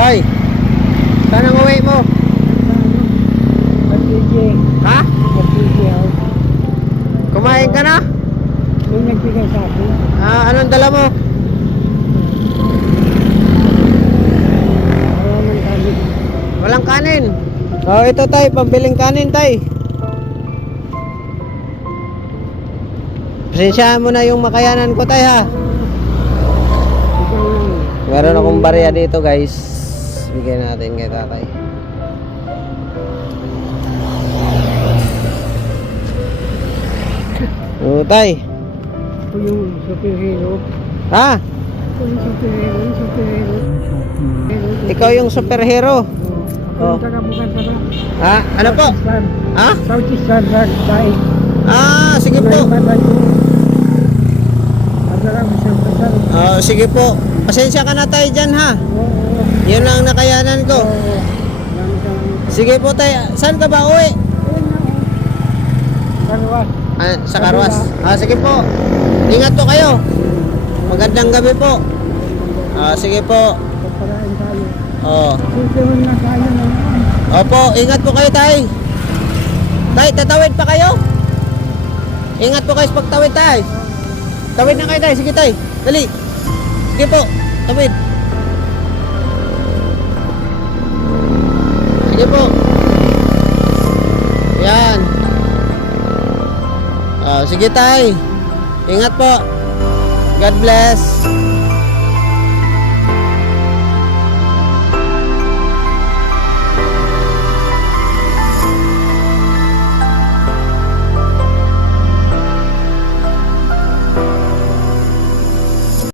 Tay, saan ang uwi mo? Ha? Kumain ka na? Yung nagbigay sa akin. Anong dala mo? Maraming kami. Walang kanin. Oh, ito tay, pambiling kanin tay. Pasensyahan mo na yung makayanan ko tay ha. Meron akong barya dito guys. Bigyan natin kay tatay. Oo tay. Ito yung superhero. Ha? Ito yung superhero. Ikaw yung superhero. Ako Oh. yung taga-bukan pa na. Ha? Ano po? Ha? Southeast Standard dahil Sige po. Sige po. Pasensya ka na tayo dyan ha. Yun lang nakayanan ko. Sige po tayo. Saan ka ba uwi? Sa Karwas. Sige po. Ingat po kayo. Magandang gabi po. Sige po. Opo, ingat po kayo tay. Tay, tatawid pa kayo? Ingat po kayo sa pagtawid tay. Tawid na kayo tay. Sige tay. Dali. Sige po. Tawid. Sige po. Yan. Sige tay. Ingat po. God bless.